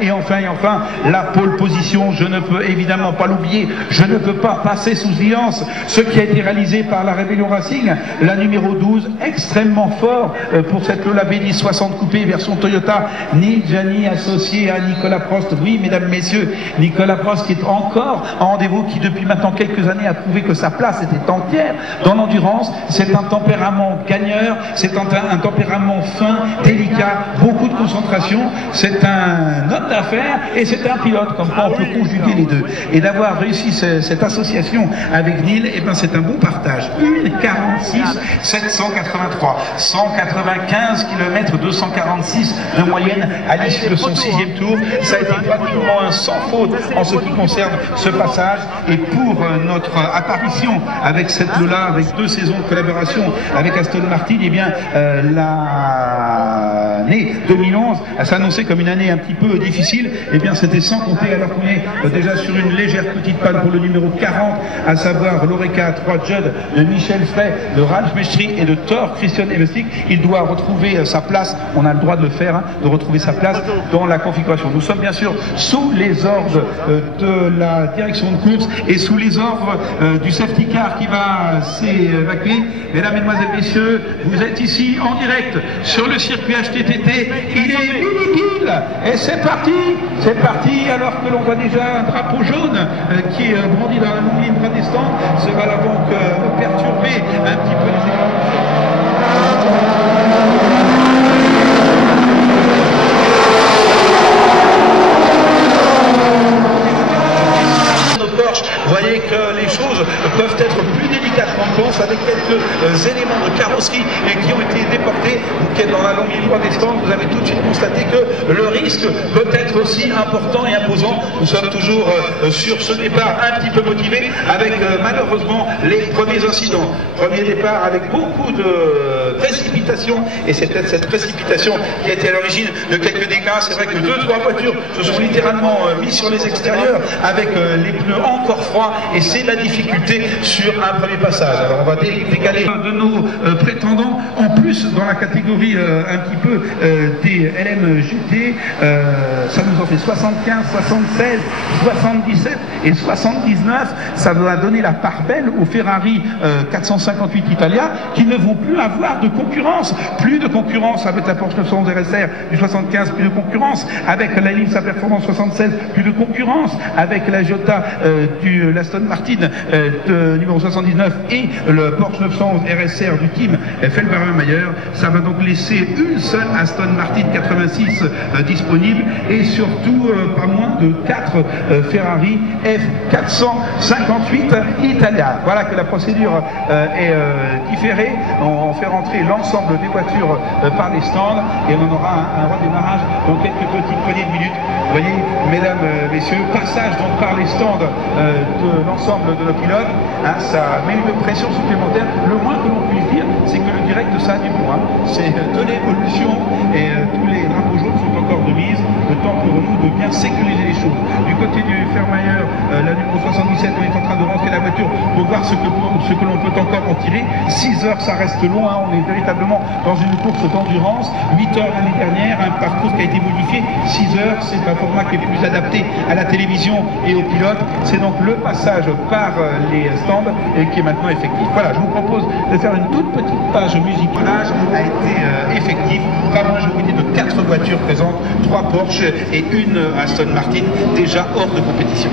Et enfin, la pole position, je ne peux évidemment pas l'oublier, je ne peux pas passer sous silence ce qui a été réalisé par la Rébellion Racing, la numéro 12, extrêmement fort pour cette Lola B10 60 coupé version Toyota, Nijani associé à Nicolas Prost. Oui, mesdames, messieurs, Nicolas Prost qui est encore en rendez-vous, qui depuis maintenant quelques années a prouvé que sa place était entière dans l'endurance. C'est un tempérament gagneur, c'est un tempérament fin, délicat, beaucoup de concentration, c'est un homme d'affaires et c'est un pilote, comme quoi on peut conjuguer les deux. Et d'avoir réussi cette association avec Neil, eh ben c'est un bon partage. 1,46 783, 195 km 246 de moyenne à l'issue de son 6e tour. Ça a été pratiquement un sans faute en ce qui concerne ce passage. Et pour notre apparition avec cette Lola, avec 2 saisons de collaboration avec Aston Martin, eh bien l'année 2011 s'annonçait comme une année un petit peu difficile. Eh bien c'était sans compter, alors qu'on est déjà sur une légère petite panne pour le numéro 40, à savoir l'Oreca 3 Judd de Michel Frey, de Ralf Mestri et de Thor Christian Evestik. Il doit retrouver sa place, on a le droit de le faire, de retrouver sa place dans la configuration. Nous sommes bien sûr sous les ordres de la direction de course et sous les ordres du safety car qui va s'évacuer. Mesdames, Mesdemoiselles, Messieurs, vous êtes ici en direct sur le circuit HTTT. Il est midi pile et c'est parti alors que l'on voit déjà un drapeau jaune qui brandit dans la longue ligne droite des stands. Ce va là donc perturber un petit peu les écrans. Vous voyez que les choses peuvent être plus délicates qu'on pense, avec quelques éléments de carrosserie qui ont été déportés. Vous qui êtes dans la longue ligne droite des stands, vous avez tout de suite constaté que le risque peut être aussi important et imposant. Nous sommes toujours sur ce départ un petit peu motivé, avec malheureusement les premiers incidents. Premier départ avec beaucoup de précipitation, et c'est peut-être cette précipitation qui a été à l'origine de quelques dégâts. C'est vrai que 2-3 voitures se sont littéralement mises sur les extérieurs avec les pneus encore froids, et c'est la difficulté sur un premier passage. Alors on va décaler de nos prétendants, en plus dans la catégorie un petit peu des LMGT, ça nous en fait 75, 76, 77 et 79. Ça va donner la part belle aux Ferrari 458 Italia, qui ne vont plus avoir de concurrence. Plus de concurrence avec la Porsche 911 RSR du 75, plus de concurrence avec la Linsa Performance 76, plus de concurrence avec la Jota de l'Aston Martin de numéro 79 et le Porsche 911 RSR du team Felberger-Mayer. Ça va donc laisser une seule Aston Martin 86 disponible, et surtout pas moins de 4 Ferrari F458 Italia. Voilà que la procédure est différée. On fait rentrer l'ensemble des voitures par les stands, et on en aura un redémarrage dans quelques petites poignées de minutes. Vous voyez, mesdames, messieurs, passage donc par les stands de l'ensemble de nos pilotes. Ça met une pression supplémentaire. Le moins que l'on puisse dire, c'est que le direct, ça a du bon. C'est de l'évolution, et tous les drapeaux jaunes sont encore de mise. Le temps pour nous de bien sécuriser les choses. Du côté du Fermayer, la numéro 77, on est en train de rentrer la voiture pour voir ce que l'on peut encore en tirer. 6 heures, ça reste long. On est véritablement dans une course d'endurance. 8 heures l'année dernière, un parcours qui a été modifié. 6 heures, c'est un format qui est plus adapté à la télévision et aux pilotes. C'est donc le passage par les stands qui est maintenant effectif. Voilà, je vous propose de faire une toute petite page musicale. A été effectif par une majorité de 4 voitures présentes, 3 Porsche et une Aston Martin déjà hors de compétition.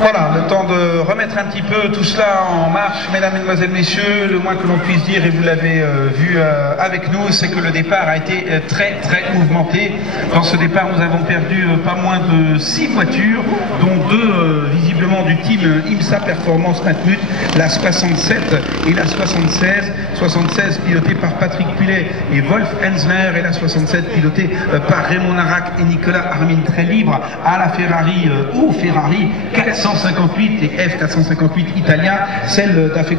Voilà, le temps de remettre un petit peu tout cela en marche, mesdames, mesdemoiselles, messieurs. Le moins que l'on puisse dire, et vous l'avez vu avec nous, c'est que le départ a été très mouvementé. Dans ce départ, nous avons perdu pas moins de 6 voitures, dont 2 visiblement du team IMSA Performance Matmut, la 67 et la 76. 76 pilotée par Patrick Pulet et Wolf Hensler, et la 67 pilotée par Raymond Narac et Nicolas Armin, très libre à la Ferrari ou Ferrari 458 et F458 italien, celle d'AF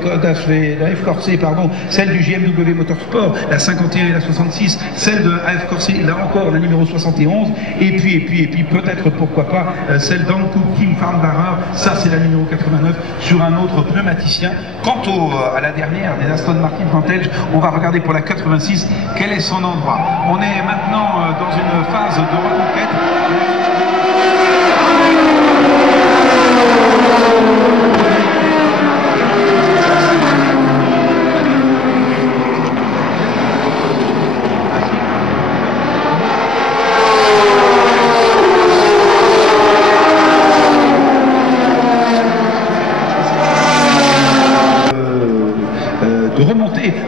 Corse, pardon, celle du GMW Motorsport, la 51 et la 66, celle de AF Corse, là encore la numéro 71, et puis peut-être pourquoi pas celle d'Ankou Team Farnbarer, ça c'est la numéro 89 sur un autre pneumaticien. Quant à la dernière des Aston Martin Vantage, on va regarder pour la 86 quel est son endroit. On est maintenant dans une phase de reconquête.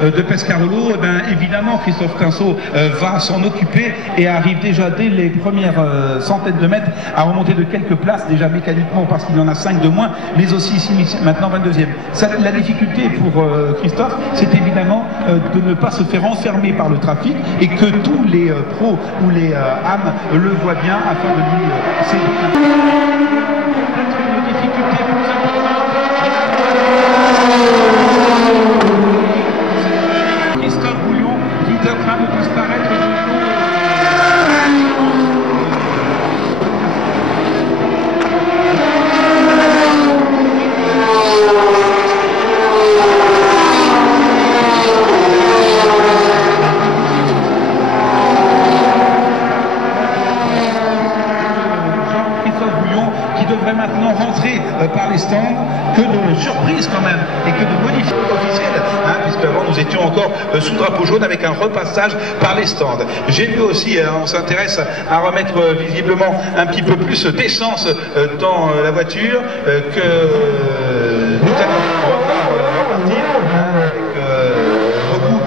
De Pescarolo, évidemment Christophe Tinceau va s'en occuper et arrive déjà dès les premières centaines de mètres à remonter de quelques places, déjà mécaniquement parce qu'il en a 5 de moins, mais aussi ici, maintenant 22e. La difficulté pour Christophe, c'est évidemment de ne pas se faire enfermer par le trafic et que tous les pros ou les âmes le voient bien afin de lui céder. Une difficulté pour en train de disparaître de Jean-Christophe Bouillon qui devrait maintenant rentrer par les stands. Que de surprise quand même et que de modifications officielles, puisque avant nous étions encore sous drapeau jaune avec un repassage par les stands. J'ai vu aussi, on s'intéresse à remettre visiblement un petit peu plus d'essence dans la voiture, que nous allons repartir avec beaucoup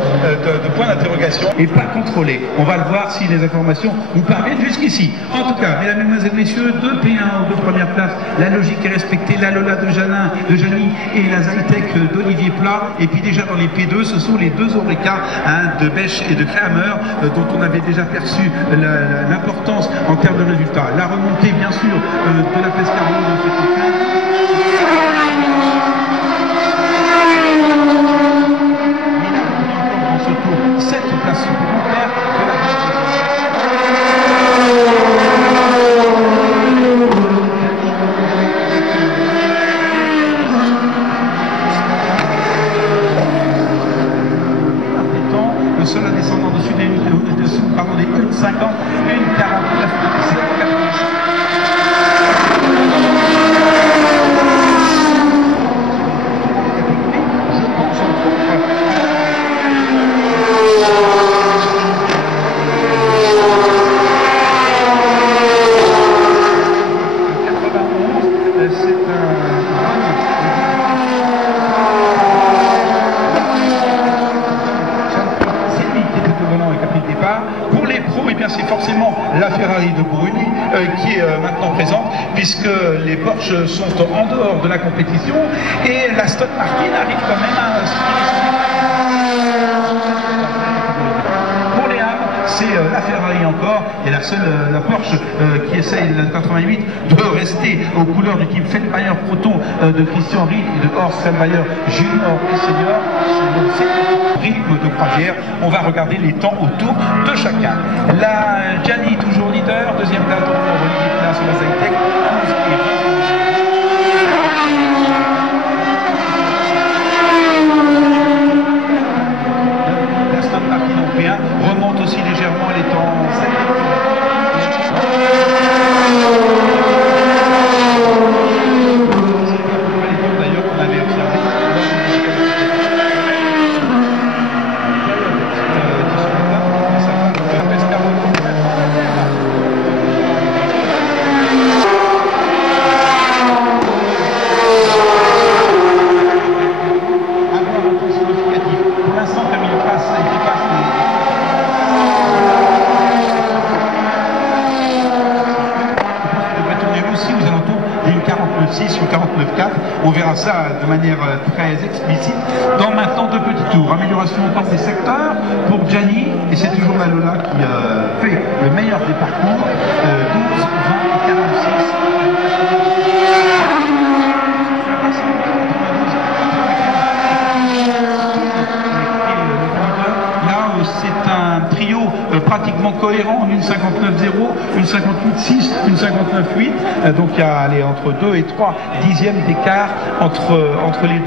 de points d'interrogation et pas contrôlés. On va le voir si les informations nous parviennent jusqu'ici. En tout cas, mesdames, mesdemoiselles, messieurs, 2 P1 aux 2 premières places, la logique est respectée, la Lola de Jani et la Zytec d'Olivier Plat. Et puis déjà dans les P2, ce sont les 2 Oreca de Bech et de Kramer, dont on avait déjà perçu l'importance en termes de résultats. La remontée, bien sûr, de la Pescarolo de cette équipe. Cette place supplémentaire de la le seul descendant dessus des 1,50, 1,49, pour les pros, eh bien c'est forcément la Ferrari de Bruni qui est maintenant présente, puisque les Porsche sont en dehors de la compétition et la Aston Martin arrive quand même à pour les âmes, c'est la Ferrari encore, et la seule, la Porsche qui essaye, la 88, de rester aux couleurs du team Feldmayer Proton de Christian Ried et de Horst Feldmayer Junior et Senior. C'est le rythme de croisière. On va regarder les temps autour de chacun. La Gianni toujours leader, deuxième place pour Olivier Plat sur la Zytec, 11 et 20. Remonte aussi légèrement, elle est en 7. D'ailleurs, on avait observé. on verra ça de manière très explicite dans maintenant 2 petits tours. Amélioration encore des secteurs pour Gianni, et c'est toujours la Lola qui fait le meilleur des parcours, 12, 20 et 46. C'est un trio pratiquement cohérent en une 59.0, une 58.6, une 59.8. Donc il y a entre 2 et 3 dixièmes d'écart entre les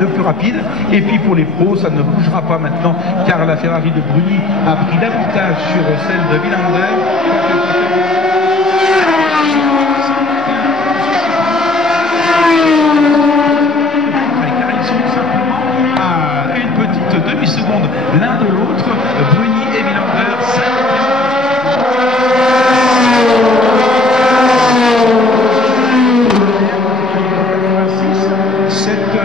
deux plus rapides. Et puis pour les pros, ça ne bougera pas maintenant car la Ferrari de Bruni a pris l'avantage sur celle de Villander. Demi-seconde l'un de l'autre, Bruni et Villander. Cette